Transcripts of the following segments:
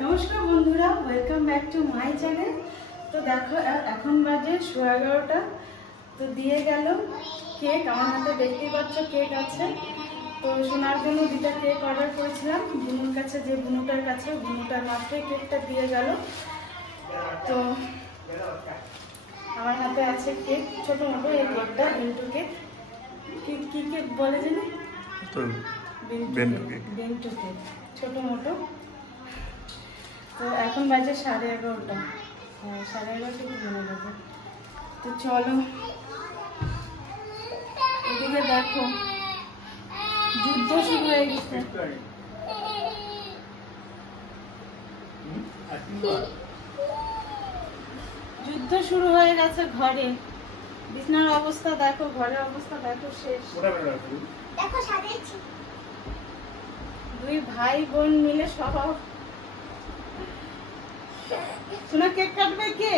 নমস্কার বন্ধুরা, welcome back to my channel. তো দেখো এখন বাজে 11:30। তো দিয়ে গেল কেক, আমার হাতে দেখতেই পাচ্ছ কেক আছে। তো শোনার জন্য দুটা কেক অর্ডার করেছিলাম বুনুর কাছে, যে বুনুটার কাছে, বুনুটার মাত্রই কেকটা দিয়ে গেল। তো আমার হাতে আছে কেক, ছোট মতো এই কেকটা বিন্টু কেক। কি কেক বলে জানি? বিন্টু কেক, ছোট মোটো। তো এখন বাজে 11:30। হ্যাঁ, 11:30 মনে বাজে। তো চলো, এদিকে দেখো যুদ্ধ শুরু হয়ে গেছে। যুদ্ধ শুরু হয়ে গেছে ঘরে। বিছনার অবস্থা দেখো, ঘরের অবস্থা দেখো, শেষ। দেখো সাজিয়েছি। দুই ভাই বোন মিলে সব। শোনা, কেক কাটবে কে?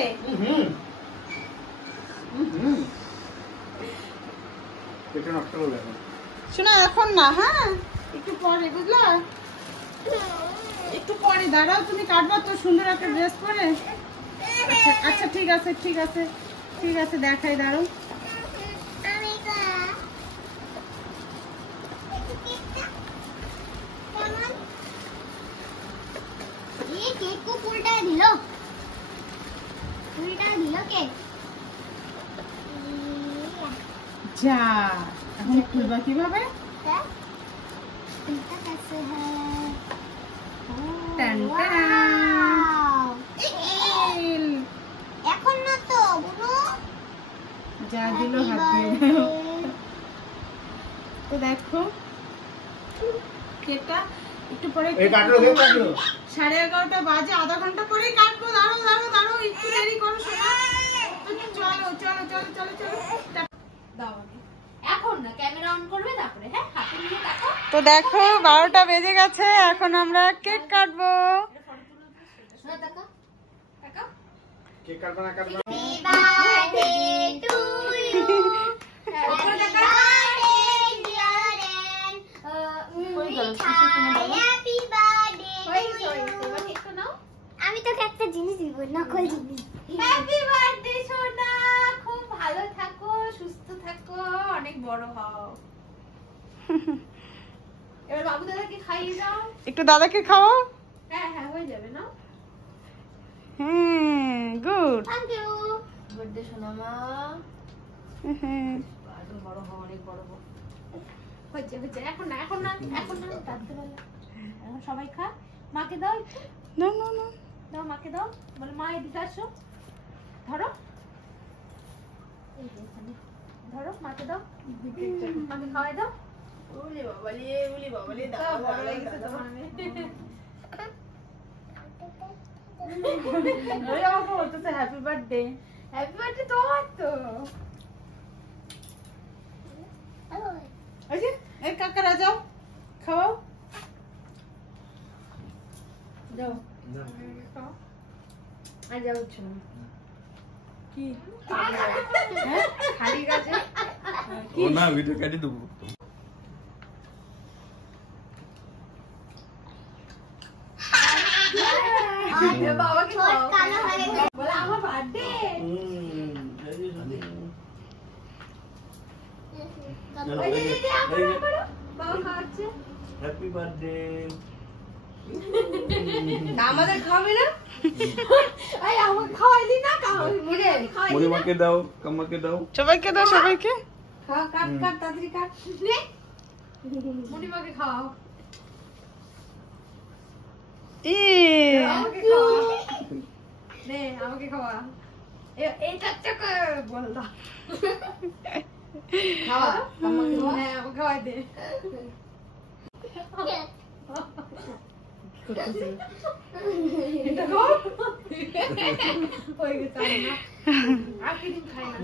শোনা, এখন না, হ্যাঁ একটু পরে, বুঝলা? একটু পরে দাঁড়াও, তুমি কাটবা তো সুন্দর একটা ড্রেস পরে। আচ্ছা আচ্ছা, ঠিক আছে ঠিক আছে ঠিক আছে, দেখাই, দাঁড়াও। যা, এখন খুলবা কিভাবে? এখন না তো যা দিল হাত দিয়ে। তো দেখো কেকটা একটু পরে, 11:30 বাজে, আধা ঘন্টা পরেই কাটবো। দাঁড়ো দাঁড়ো দাঁড়ো, একটু দেরি করো শোনা। চলো চলো চলো চলো চলো, দাও এখন না, ক্যামেরা অন করবে তারপরে। হ্যাঁ, হাতে নিয়ে দেখো। তো দেখো 12টা বেজে গেছে, এখন আমরা কেক কাটবো। শোনা, দেখো দেখো, কেক কাটবে না কাটবে। Happy birthday to you, happy birthday ডিয়ারেন, হ্যাপি বার্থডে টু ইউ। আমি তোকে একটা জিনিস দিব, নকল জিনিস। হ্যাপি বার্থডে সোনা, খুব ভালো থাকো, সুস্থ থাকো, অনেক বড় হও। এবার বাবু দাদাকে খাইয়ে দাও। একটু দাদাকে খাওয়াও। হ্যাঁ হ্যাঁ, হয়ে যাবে না? গুড। Thank you. বার্থডে সোনা মা, আরো বড় হও, অনেক বড় হও। হচ্ছে হচ্ছে, এখন না এখন না এখন না, রাত্রেবেলা। এখন সবাই খা, মাকে দাও একটু। না না না, দাও মাকে দাও, বলে মা এদিকে আসো, ধরো এই যে এখানে ধরো, মাকে দাও, মাকে খাওয়াই দাও। উলি বাবালি, উলি বাবালি, দাও, বড় হয়ে গেছে তোমার মেয়ে। ওই আমাকে বলতেছে হ্যাপি বার্থডে। হ্যাপি বার্থডে তোমার তো। ওই যে এই কাকারা, যাও খাওয়াও, যাও। আর যাচ্ছ না কি খালি গাছে? ও না, ভিডিও কেটে দেবো। বাবাকে বলে আমার বার্থডে। বাবা খাওয়াচ্ছে। Happy birthday. আমাদের খাওয়াবে না? এই আমাকে খাওয়াইলি না, মরিমাকে দাও, কাম্মাকে দাও। সবাইকে দাও, সবাইকে। কাট কাট তাড়াতাড়ি কাট। নে মনিমাকে খাওয়াও। আমাকে খাওয়া, নে আমাকে খাওয়া। এই চাচা বল দাও, খাওয়া আমাকে, হ্যাঁ আমাকে খাওয়াই দে। এটা খাও, হয়ে গেছে। আর কি দিন খাই না।